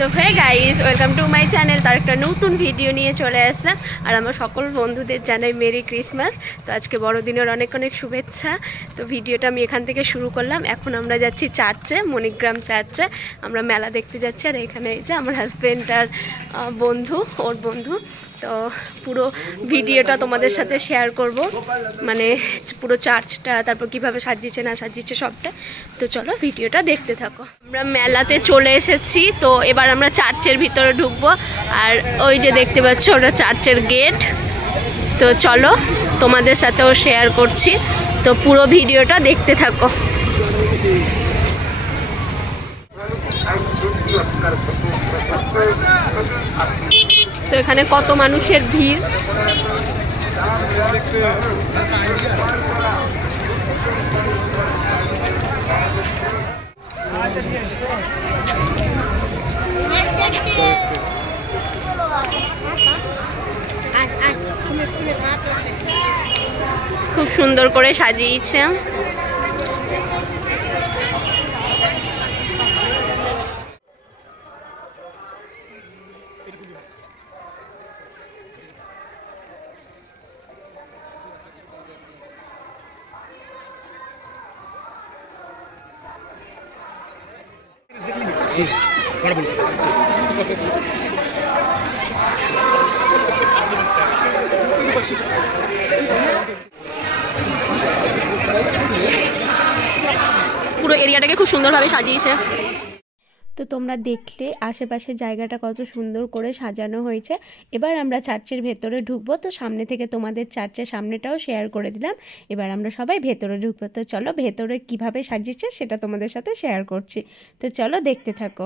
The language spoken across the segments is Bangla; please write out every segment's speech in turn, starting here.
তো hey guys, welcome to my channel. তার একটা নতুন ভিডিও নিয়ে চলে আসলাম। আর আমার সকল বন্ধুদের জানাই মেরি ক্রিসমাস। তো আজকে বড়দিনের অনেক অনেক শুভেচ্ছা। তো ভিডিওটা আমি এখান থেকে শুরু করলাম। এখন আমরা যাচ্ছি চার্চে, মণিগ্রাম চার্চে। আমরা মেলা দেখতে যাচ্ছি। আর এখানে যে আমার হাজব্যান্ড আর বন্ধু, ওর বন্ধু। তো পুরো ভিডিওটা তোমাদের সাথে শেয়ার করব, মানে পুরো চার্চটা, তারপর কিভাবে সাজিয়েছে না সাজিয়েছে সবটা। তো চলো ভিডিওটা দেখতে থাকো। আমরা মেলাতে চলে এসেছি। তো এবার আমরা চার্চের ভিতরে ঢুকবো। আর ওই যে দেখতে পাচ্ছ, ওটা চার্চের গেট। তো চলো তোমাদের সাথেও শেয়ার করছি। তো পুরো ভিডিওটা দেখতে থাকো। তো এখানে কত মানুষের ভিড়। খুব সুন্দর করে সাজিয়েছে। পুরো এরিয়াটাকে খুব সুন্দরভাবে সাজিয়েছে। তো তোমরা দেখলে আশেপাশের জায়গাটা কত সুন্দর করে সাজানো হয়েছে। এবার আমরা চার্চের ভেতরে ঢুকবো। তো সামনে থেকে তোমাদের চার্চের সামনেটাও শেয়ার করে দিলাম। এবার আমরা সবাই ভেতরে ঢুকবো। তো চলো ভেতরে কিভাবে সাজিয়েছে সেটা তোমাদের সাথে শেয়ার করছি। তো চলো দেখতে থাকো।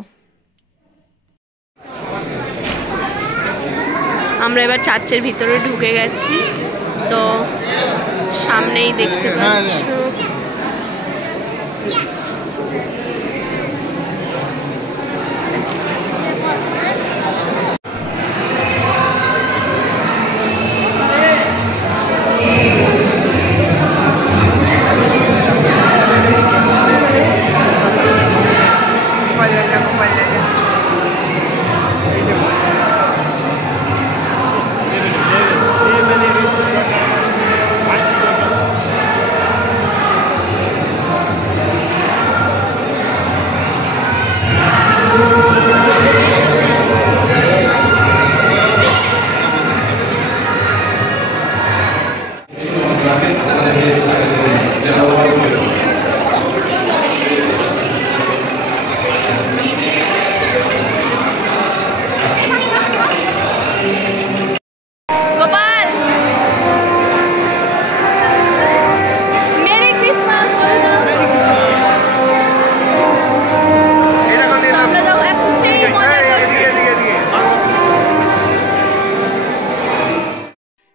আমরা এবার চার্চের ভিতরে ঢুকে গেছি। তো সামনেই দেখতে পাচ্ছ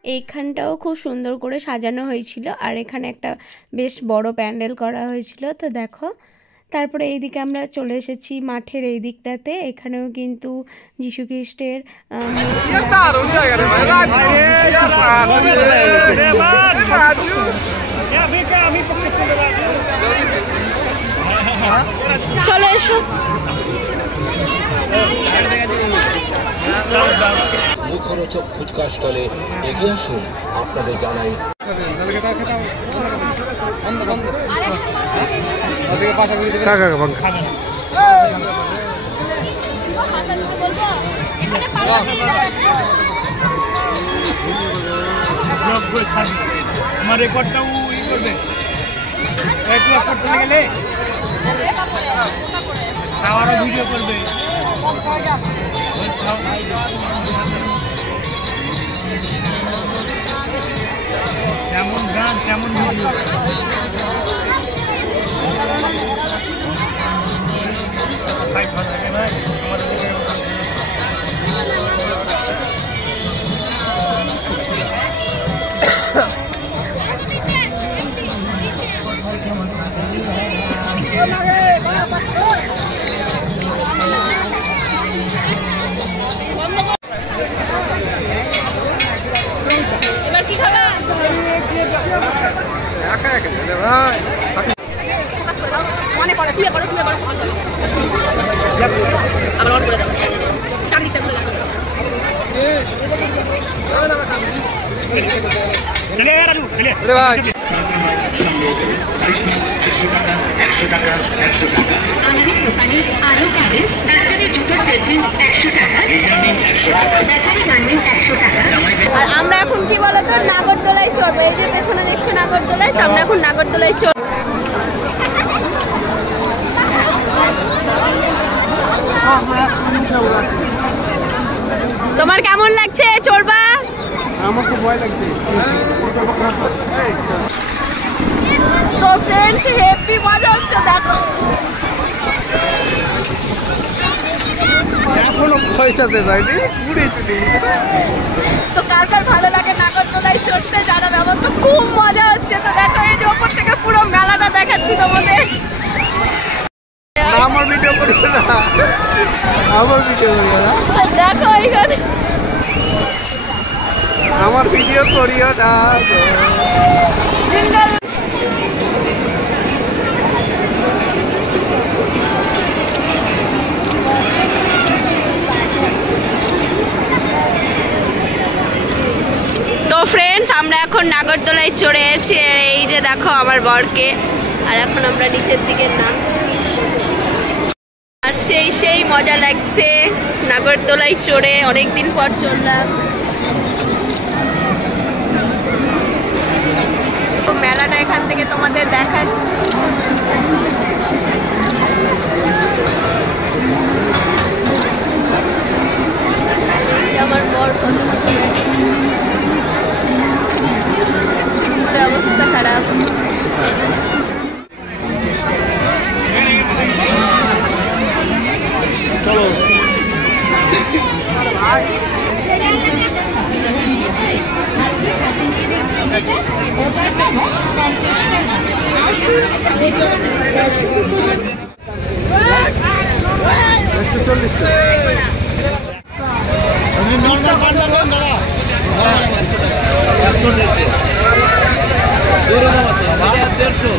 এইখানটাও খুব সুন্দর করে সাজানো হয়েছিল। আর এখানে একটা বেশ বড় প্যান্ডেল করা হয়েছিল। তো দেখো, তারপরে এইদিকে আমরা চলে এসেছি মাঠের এই দিকটাতে। এখানেও কিন্তু যীশু খ্রিস্টের চলে এসো। মুখরোচক ফুচকা স্টলে এগিয়ে আসুন, আপনাদের জানাই আমার রেকর্ডটাও ই করবে, গেলে খাওয়ারও ভিডিও করবে। যেমন গান তেমন ভিডিও। এবার কি খাবা? মনে করে তুই করো আবার অন করে দাও, চারদিকটা ঘুরে দাও। আর আমরা এখন কি বলতো নাগরদোলায় চড়বো। এই যে পেছনে দেখছো নাগরদোলায়, তো আমরা এখন নাগরদোলায় চড়বো। তোমার কেমন লাগছে চড়বা? আমার খুব ভয় লাগছে। তো ফ্রেন্ডস হেভি মজা হচ্ছে, দেখো এখনো পয়সাতে যায়নি, পুড়ে চলে। তো কার কার ভালো লাগে নাগরদোলায় চড়তে জানাবে। আমার তো খুব মজা হচ্ছে। তো দেখো এই যে ওপর থেকে পুরো মেলাটা দেখাচ্ছি তোমাদের। আমার ভিডিও করিও না, আমার ভিডিও করিও না, দেখো এইখানে আমার ভিডিও করিও না। সিঙ্গেল তো ফ্রেন্ডস আমরা এখন নাগরদোলায় চড়ে আছি। আর এই যে দেখো আমার বরকে। আর এখন আমরা নিচের দিকে নামছি। আর সেই মজা লাগছে নাগরদোলায় চড়ে, অনেকদিন পর চড়লাম। তো মেলাটা এখান থেকে তোমাদের দেখাচ্ছি। আমার বর অবস্থা খারাপ। চলো দেড়শো